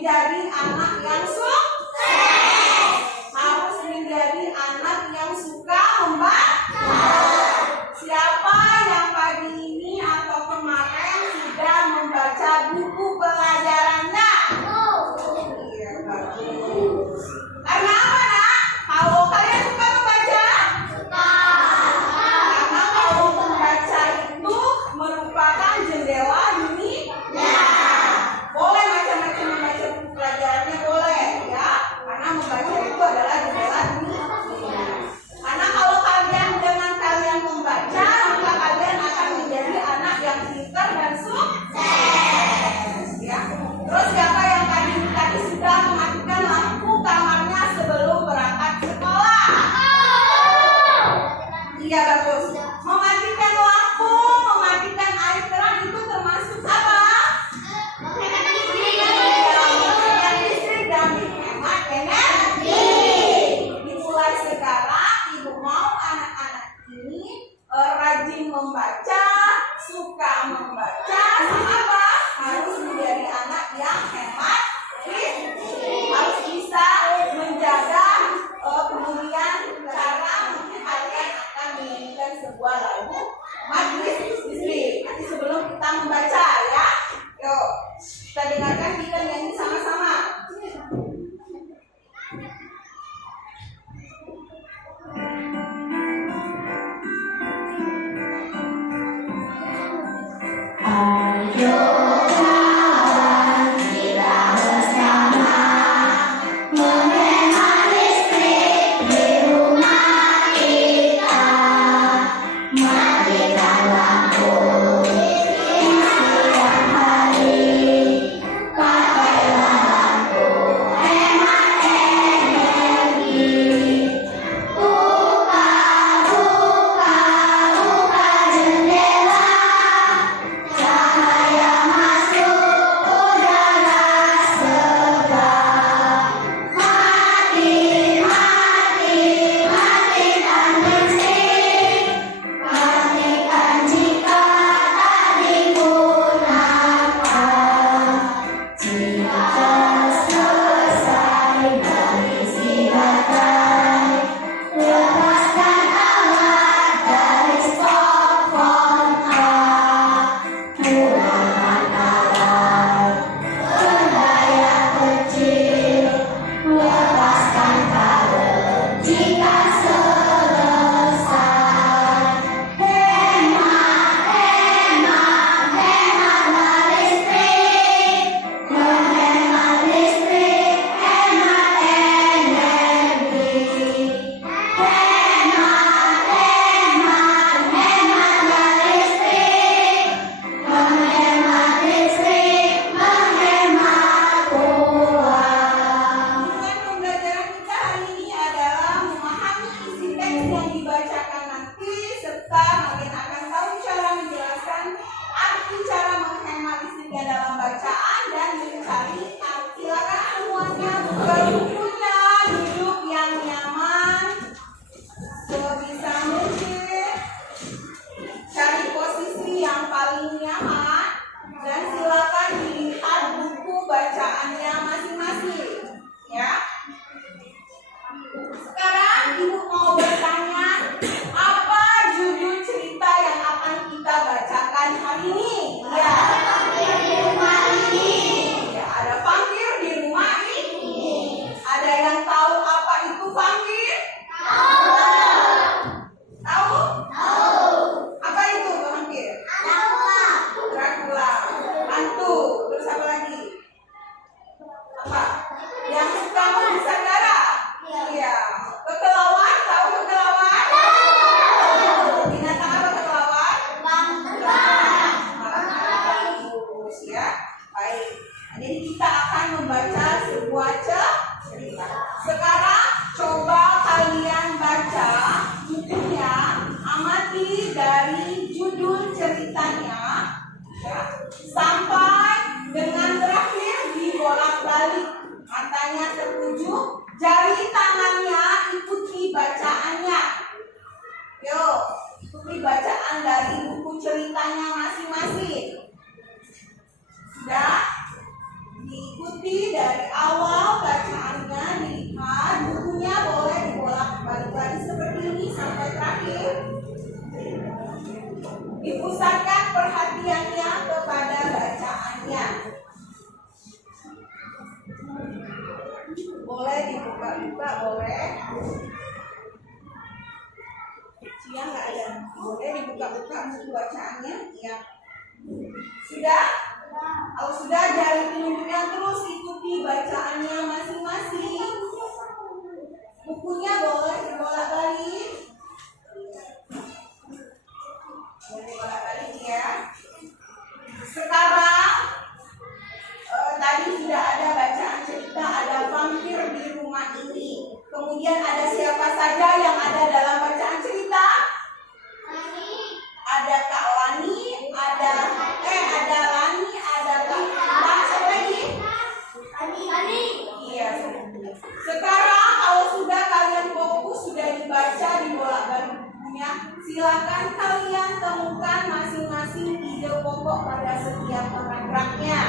menjadi anak yang sukses. Harus menjadi anak yang suka membaca. Siapa yang pagi ini atau kemarin sudah membaca buku pelajarannya? Iya, bagus. Karena apa, Nak? Kalau kalian suka membaca? Karena kalau membaca itu merupakan jendela dunia. Boleh macam-macam membaca buku pelajarannya, boleh ya. Ikuti dari awal bacaannya, dilihat bukunya boleh dibolak-balik lagi seperti ini sampai terakhir. Dipusatkan perhatiannya kepada bacaannya. Boleh dibuka-buka, boleh. Siang nggak ada. Boleh dibuka-buka buku bacaannya. Iya. Sudah? Kalau sudah, jari telunjuknya terus ikuti bacaannya masing-masing. Bukunya boleh dibolak-balik. Boleh dibolak-balik ya. Sekarang tadi sudah ada bacaan cerita, ada vampir di rumah ini. Kemudian ada siapa saja yang ada dalam bacaan cerita? Ada Kak Lani, ada Lani, ada Kak Lani, siapa lagi? Lani. Iya. Sekarang kalau sudah kalian fokus, sudah dibaca, dibolak-balik bukunya, silakan kalian temukan masing-masing ide pokok pada setiap paragrafnya.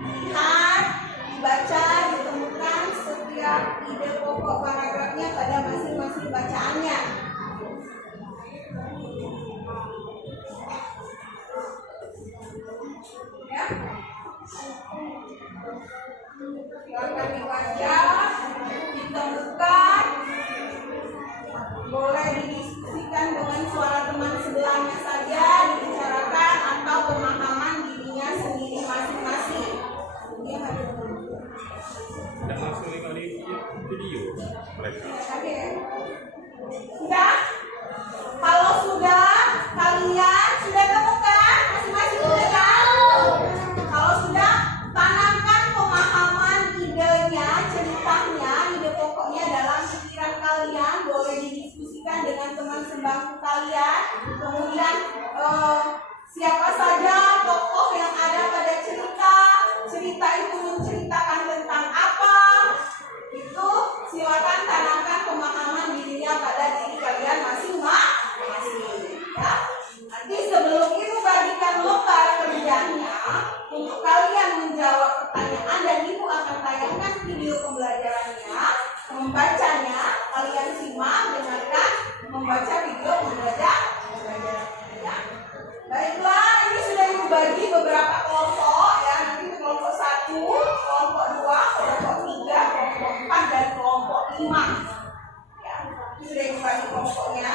Lihat, dibaca, ditemukan setiap ide pokok paragrafnya pada masing-masing bacaannya. Ya. Silakan dibaca, ditemukan, boleh didiskusikan dengan suara teman sebelahnya saja, dibicarakan atau pemahaman dirinya sendiri masing-masing. Dan langsung kali video mereka. Oke. Sudah? Kalau sudah, kalian sudah temukan masing-masing sudah tahu. Kalau sudah, tanamkan pemahaman idenya, ceritanya, ide pokoknya dalam pikiran kalian. Boleh didiskusikan dengan teman sebangku kalian. Kemudian siapa saja tokoh yang ada pada cerita. Cerita itu menceritakan tentang apa? Itu silakan tanamkan pemahaman dirinya pada diri kalian masing-masing. Ya. Nanti sebelum itu bagikan lembar kerjanya untuk kalian menjawab pertanyaan dan ibu akan tayangkan video pembelajarannya. Membacanya kalian simak, dengarkan, membaca video pembelajaran. Ya. Baiklah, ini sudah ibu bagi beberapa kelompok ya. Nanti kelompok 1, kelompok 2, kelompok 3, kelompok 4 dan kelompok 5. Ya, ini sudah ibu bagi kelompoknya.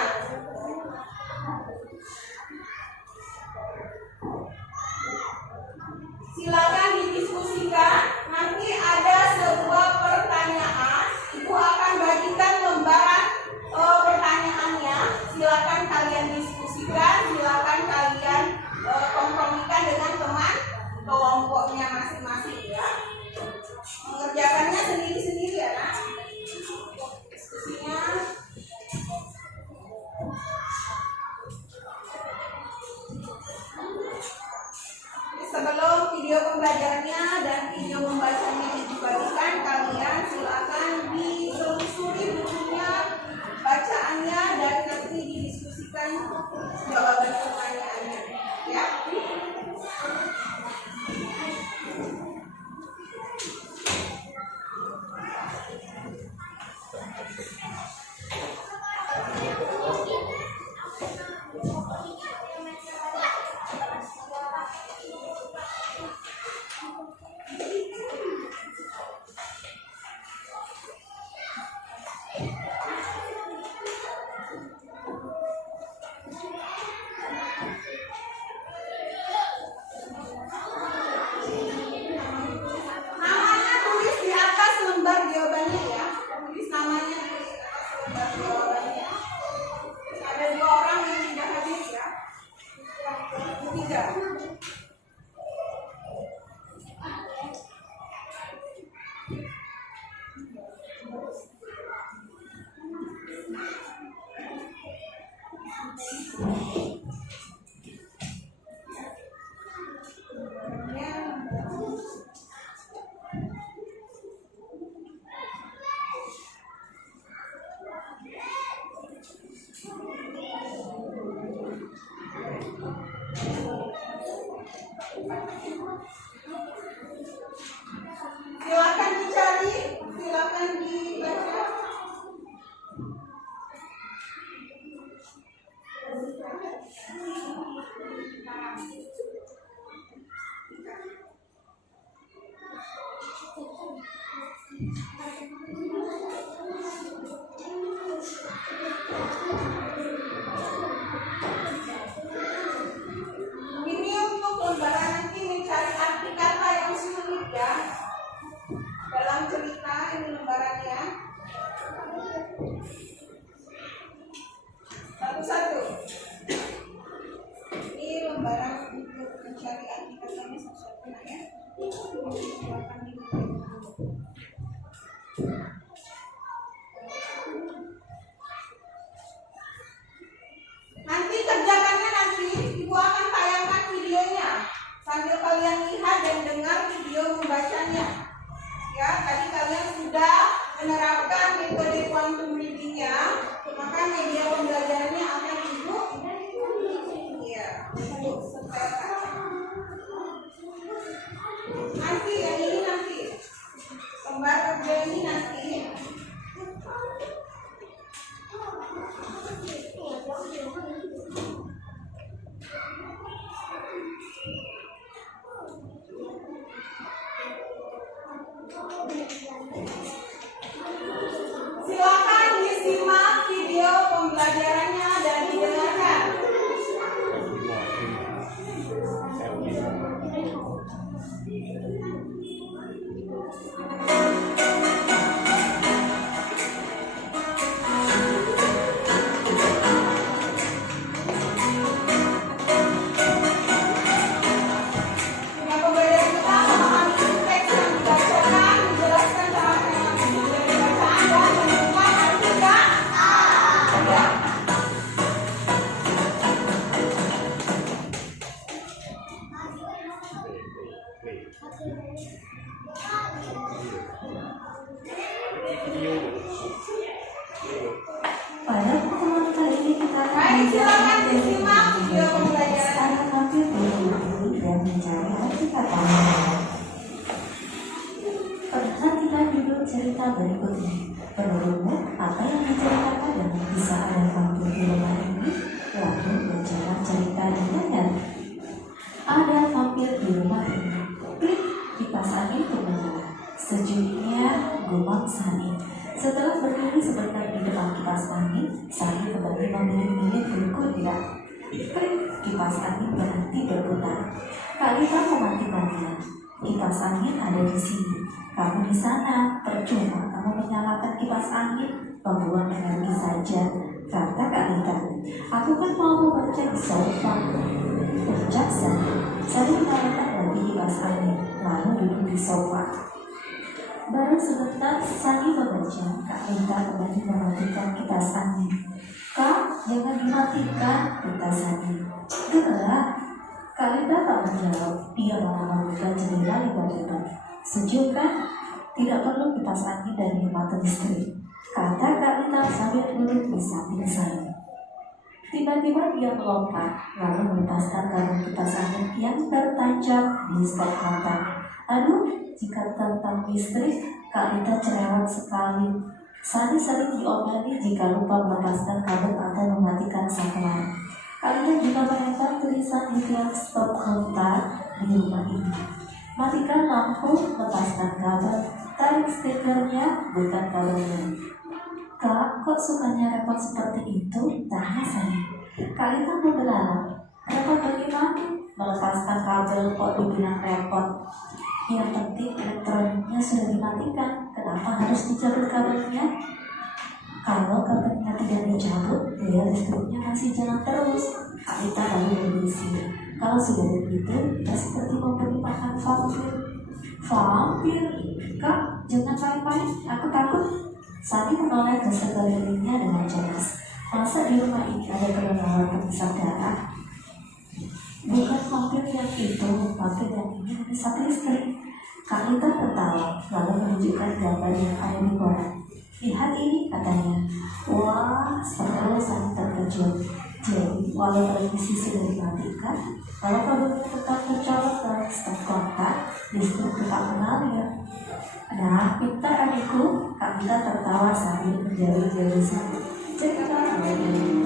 Silakan didiskusikan. Nanti ada sebuah pertanyaan. Ibu akan bagikan lembaran pertanyaannya. Silakan kalian diskusikan. Silakan kalian kompromikan dengan teman kelompoknya masing-masing ya. Mengerjakannya sendiri-sendiri ya nak. Diskusinya. Sebelum video pembelajarannya dan video membacanya dibagikan, kalian silakan ditelusuri bukunya, bacaannya, dan nanti didiskusikan jawaban pertanyaannya. Ya. Silakan dicari, silakan dibaca. Ini untuk lembaran nanti mencari arti kata yang sulit ya. Dalam cerita ini lembarannya. Satu-satu. Ini lembaran untuk mencari arti katanya satu-satu ya. Silakan dibuka. Nanti kerjakannya nanti Ibu akan tayangkan videonya sambil kalian lihat dan dengar video membacanya. Ya, tadi kalian sudah menerapkan metode quantum reading-nya, maka media pembelajarannya akan Ibu setelkan. Nanti yang ini nanti lembar kerja ini nanti. Silakan disimak video pembelajarannya dan didengarkan. Pada pertemuan kali ini kita akan Baik, silakan disimak video pembelajaran. cara tampil berdiri dan mencari arti kata. Perhatikan dulu cerita berikut ini. Menurutmu, apa yang diceritakan dan bisa ada tampil di rumah ini? Lalu berjalan cerita dengannya. Ada vampir di rumah ini. Klik, kipas angin pun menyala. Sejuknya gumam Sani. Setelah berdiri sebentar di depan kipas angin, Sani kembali memilih-milih berikut tidak. Klik, kipas angin berhenti berputar. Kalita mematikannya. Kipas angin ada di sini. Kamu di sana. Percuma kamu menyalakan kipas angin. Membuang energi saja, kata Kalita. Aku kan mau membaca di sofa. Bijaksana. Sani menyalakan lagi kipas angin, lalu duduk di sofa. Baru sebentar Sani membaca, Kalita kembali mematikan kipas angin. Kak, jangan dimatikan, kata Sani. Gelap. Kalita tak menjawab, dia malah membuka jendela lebar-lebar. Sejuk kan? Tidak perlu kipas angin dan hemat listrik, kata Kalita sambil duduk di samping Sani. Tiba-tiba dia melompat, lalu melepaskan kalung kipas angin yang tertancap di stek mata. Aduh, jika tentang listrik, Kalita cerewet sekali. Sani sering diomeli jika lupa melepaskan kabel atau mematikan saklar. Kalita juga menempel tulisan di tiap stop kontak di rumah ini. Matikan lampu, lepaskan kabel, tarik stikernya, bukan kabelnya. Kak, kok sukanya repot seperti itu? Tanya Sani. Kalita membelalak. Repot bagaimana? Melepaskan kabel kok dibilang repot? Yang penting elektroniknya sudah dimatikan. Kenapa harus dicabut kabelnya? Kalau kabelnya tidak dicabut, daya listriknya masih jalan terus. Kalita lalu berbisik. Kalau sudah begitu, tak seperti memberi makan vampir. Vampir? Kak, jangan main-main. Aku takut. Sani menoleh ke sekelilingnya dengan cemas. Masa di rumah ini ada kelelawar pengisap darah? Bukan vampir yang itu, vampir yang ini mengisap listrik. Kalita tertawa, lalu menunjukkan gambar yang ada di koran. Lihat ini, katanya. Wah, seru. Sani terkejut. Jadi, walau televisi sudah dimatikan, kalau kabelnya tetap tercolok dan stop kontak, listrik tetap mengalir. Nah, pintar adikku, Kak Mita tertawa sambil menjadi satu cerita dari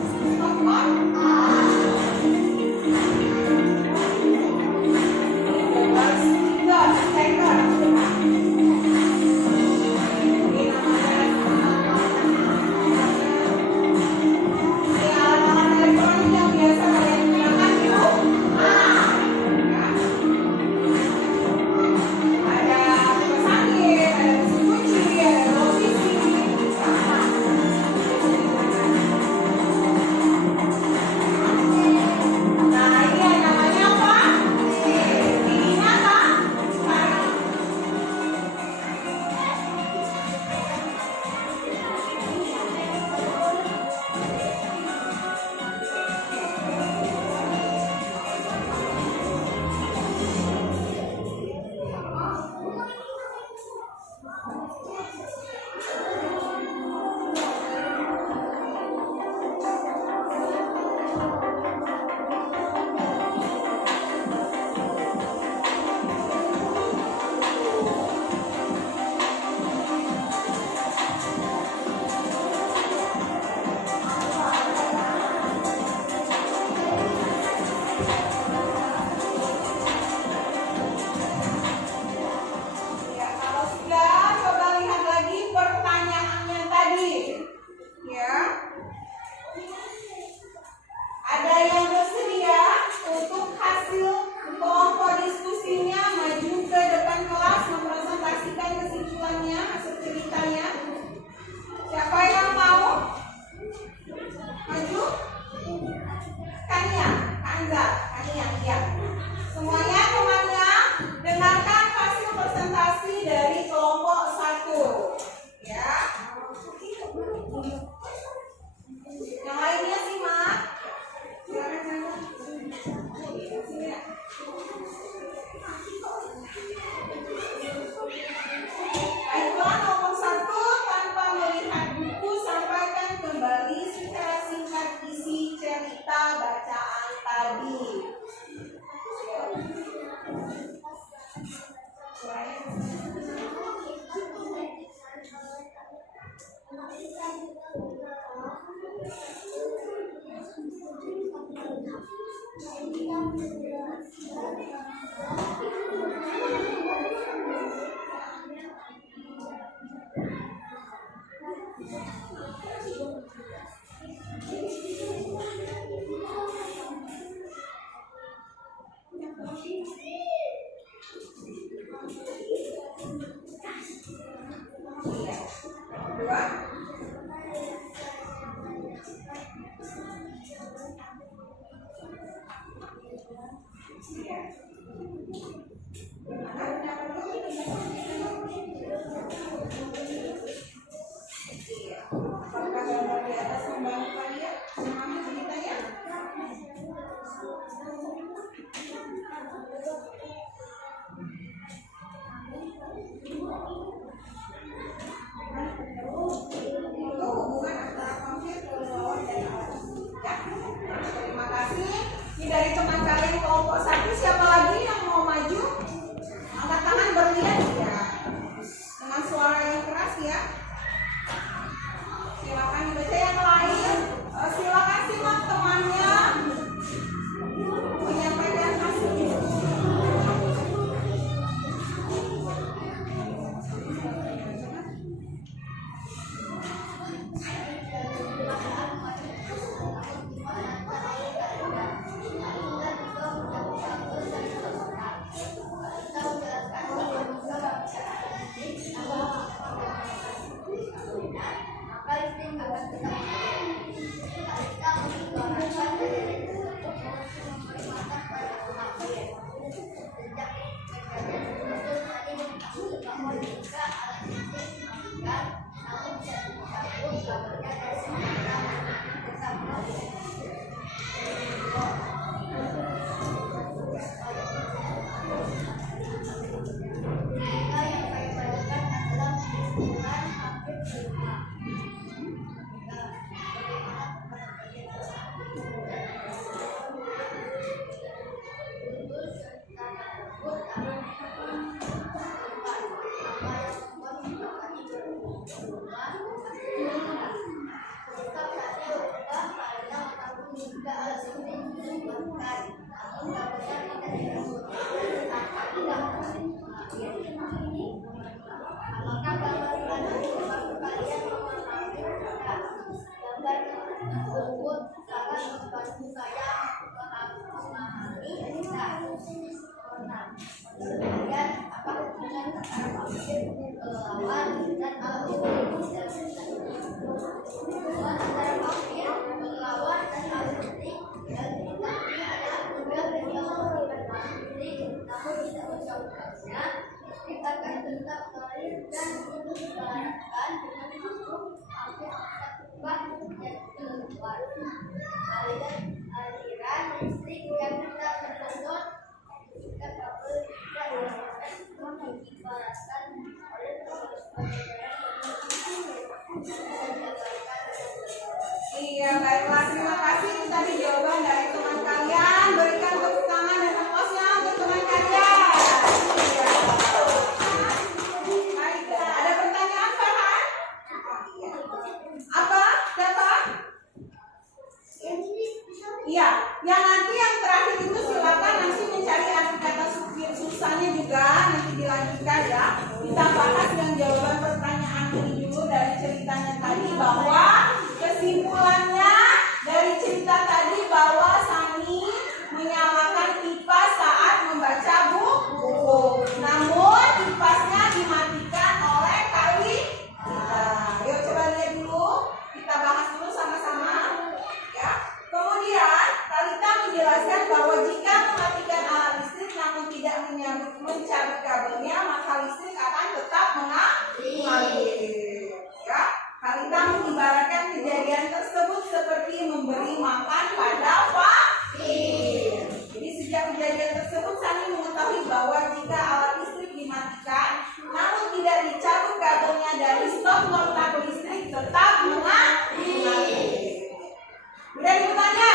antara vampir, kelelawar, dan alat listrik. Hubungan antara vampir, kelelawar, dan alat listrik dan ceritanya adalah mudah berdialog dengan alat listrik, namun tidak bersama-sama. Listrik akan tetap mengalir dan diibaratkan dengan hukum vampir bisa berubah menjadi keluar. Aliran listrik yang tidak tersentuh jika kabel tidak diibaratkan oleh proses Iya, baiklah. Terima kasih. Itu tadi jawaban dari teman kalian. Berikan tepuk tangan dan aplausnya untuk teman kalian. Iya. Baiklah. Ada pertanyaan, Farhan? Iya. Apa? Siapa? Iya. Yang nanti yang terakhir itu silakan nanti mencari arti kata susahnya juga. Nanti dilanjutkan ya. Kita bahas yang jawaban pertanyaan ini dulu dari ceritanya tadi bahwa kesimpulannya dari cerita tadi bahwa Sani menyalakan kipas saat membaca buku. Namun kipasnya dimatikan oleh Kalita. Yuk coba lihat dulu. Kita bahas dulu sama-sama. Ya. Kemudian Kalita menjelaskan bahwa jika mematikan alat listrik namun tidak mencabut kabelnya, maka listrik akan tetap mengalir. Ya. Kalita mengibaratkan kejadian tersebut seperti memberi makan pada vampir. Jadi sejak kejadian tersebut Sani mengetahui bahwa jika alat listrik dimatikan namun tidak dicabut kabelnya dari stop kontak listrik tetap mengalir. Kemudian bertanya,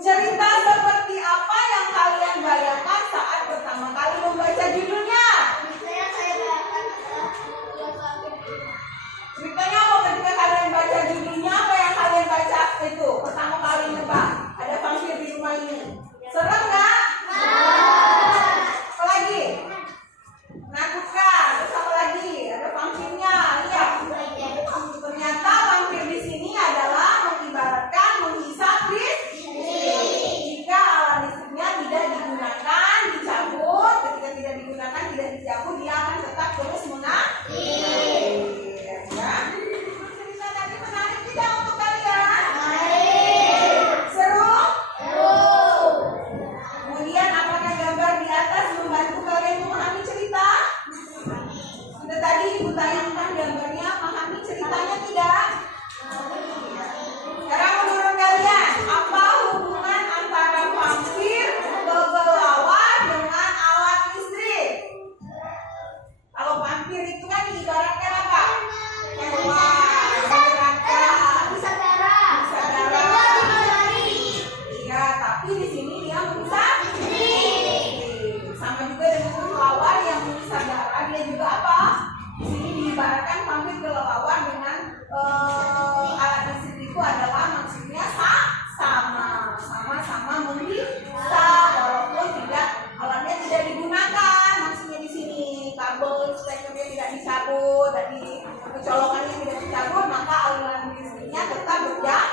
cerita seperti apa yang kalian bayangkan saat pertama kali membaca judulnya? Ceritanya apa ketika kalian baca judulnya? Apa yang kalian baca itu pertama kali nebak? Ada vampir di rumah ini. Serem nggak? Apa lagi? Menakutkan. Terus apa lagi? Ada vampirnya. Lihat. Ternyata vampir di sini adalah mengibaratkan menghisap listrik. Jika alat listriknya tidak digunakan, dicabut. Ketika tidak digunakan, tidak dicabut, dia akan tetap terus mengalir. Cerita tadi menarik tidak untuk kalian? Seru? Kemudian apakah gambar di atas membantu kalian memahami cerita? Sudah tadi Ibu tayangkan gambarnya, pahami ceritanya tidak? Sekarang menurut kalian, apa hubungan antara vampir, kelelawar dengan alat listrik? Kalau vampir itu kan diibaratkan apa? Bisa darah. Iya, tapi di sini dia menghisap listrik. Sama juga dengan kelelawar yang menghisap darah, dia juga apa? Di sini diibaratkan vampir kelelawar dengan alat listrik itu adalah maksudnya sama-sama menghisap walaupun alatnya tidak digunakan. Maksudnya di sini kabel stekernya tidak dicabut, tadi colokannya tidak dicabut, maka aliran listriknya tetap berjalan.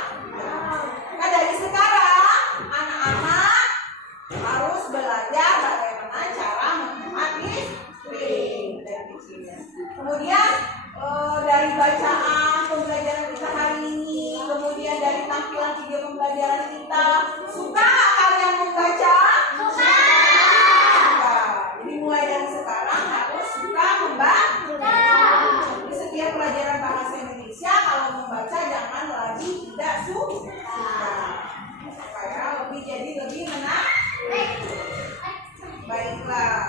Nah dari sekarang anak-anak harus belajar bagaimana cara menghemat listrik dari kecilnya. Kemudian dari bacaan pembelajaran kita hari ini, kemudian dari tampilan video pembelajaran kita, suka kalian membaca? Suka. Jadi mulai dari sekarang harus suka membaca. Di setiap pelajaran bahasa Indonesia kalau membaca jangan lagi tidak suka, supaya jadi lebih menarik. Baiklah.